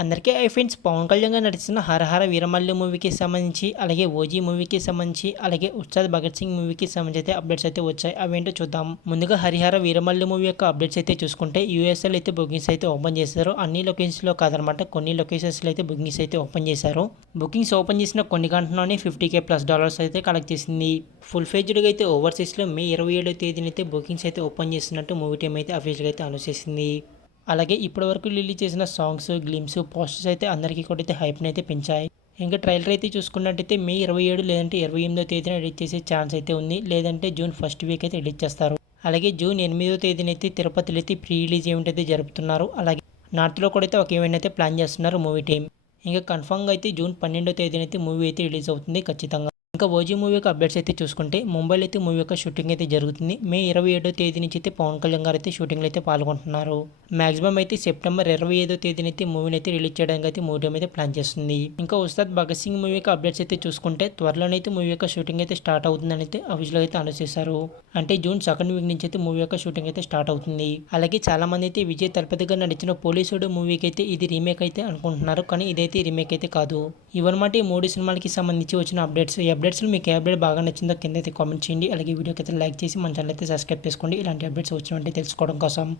అందరికీ ఫ్రెండ్స్, పవన్ కళ్యాణ్ గారు నటిస్తున్న హరహర వీరమల్లు మూవీకి సంబంధించి, అలాగే ఓజీ మూవీకి సంబంధించి, అలాగే ఉస్తాద్ భగత్ సింగ్ మూవీకి సంబంధించి అయితే అప్డేట్స్ అయితే వచ్చాయి. అవేంటో చూద్దాం. ముందుగా హరిహర వీరమల్లు మూవీ యొక్క అప్డేట్స్ అయితే చూసుకుంటే, యూఎస్ఏలో అయితే బుకింగ్స్ అయితే ఓపెన్ చేశారు. అన్ని లొకేషన్స్లో కాదనమాట, కొన్ని లొకేషన్స్లో అయితే బుకింగ్స్ అయితే ఓపెన్ చేశారు. బుకింగ్స్ ఓపెన్ చేసిన కొన్ని గంటల్లోనే $50,000+ అయితే కలెక్ట్ చేసింది. ఫుల్ ఫేజ్డ్గా అయితే ఓవర్సీస్లో మే 27వ తేదీన అయితే బుకింగ్స్ అయితే ఓపెన్ చేస్తున్నట్టు మూవీ టీమ్ అయితే అఫీషియల్గా అయితే అనౌన్స్ చేసింది. అలాగే ఇప్పటివరకు రిలీజ్ చేసిన సాంగ్స్, గ్లిమ్స్, పోస్టర్స్ అయితే అందరికీ కూడా అయితే హైప్ని అయితే పెంచాయి. ఇంకా ట్రైలర్ అయితే చూసుకున్నట్టయితే మే 27 లేదంటే 28వ తేదీన ఎడిట్ చేసే ఛాన్స్ అయితే ఉంది. లేదంటే జూన్ ఫస్ట్ వీక్ అయితే ఎడిట్ చేస్తారు. అలాగే జూన్ 8వ తేదీన అయితే తిరుపతిలో అయితే ప్రీ రిలీజ్ ఈవెంట్ అయితే జరుపుతున్నారు. అలాగే నార్త్లో కూడా అయితే ఒక ఈవెంట్ అయితే ప్లాన్ చేస్తున్నారు మూవీ టీం. ఇంకా కన్ఫామ్గా అయితే జూన్ 12వ తేదీన అయితే మూవీ అయితే రిలీజ్ అవుతుంది ఖచ్చితంగా. ఇంకా ఓజీ మూవీ యొక్క అప్డేట్స్ అయితే చూసుకుంటే, ముంబైలో అయితే మూవీ యొక్క షూటింగ్ అయితే జరుగుతుంది. మే 27వ తేదీ నుంచి అయితే పవన్ కళ్యాణ్ గారు అయితే షూటింగ్లో అయితే పాల్గొంటున్నారు. మాక్సిమం అయితే సెప్టెంబర్ 25వ తేదీన అయితే మూవీని అయితే రిలీజ్ చేయడానికి అయితే మూవీ టీం అయితే ప్లాన్ చేస్తుంది. ఇంకా ఉస్తాద్ భగత్ సింగ్ మూవీ యొక్క అప్డేట్స్ అయితే చూసుకుంటే, త్వరలోనైతే మూవీ యొక్క షూటింగ్ అయితే స్టార్ట్ అవుతుందని అయితే అఫీషియల్గా అయితే అనౌన్స్ చేశారు. అంటే జూన్ 2nd వీక్ నుంచి అయితే మూవీ యొక్క షూటింగ్ అయితే స్టార్ట్ అవుతుంది. అలాగే చాలా మంది అయితే విజయ్ తలపతి గారు నటించిన పోలీసుడు మూవీకి అయితే ఇది రీమేక్ అయితే అనుకుంటున్నారు. కానీ ఇదైతే రీమేక్ అయితే కాదు. ఇవన్నమాట ఈ 3 సినిమాలకి సంబంధించి వచ్చిన అప్డేట్స్. ఈ అప్డేట్స్లో మీకు ఏ అప్డేట్ బాగా నచ్చిందో కింద అయితే కామెంట్ చేయండి. అలాగే వీడియోకి అయితే లైక్ చేసి మన ఛానల్ అయితే సబ్స్క్రైబ్ చేసుకోండి. ఇలాంటి అప్డేట్స్ వచ్చినట్టు తెలుసుకోవడం కోసం.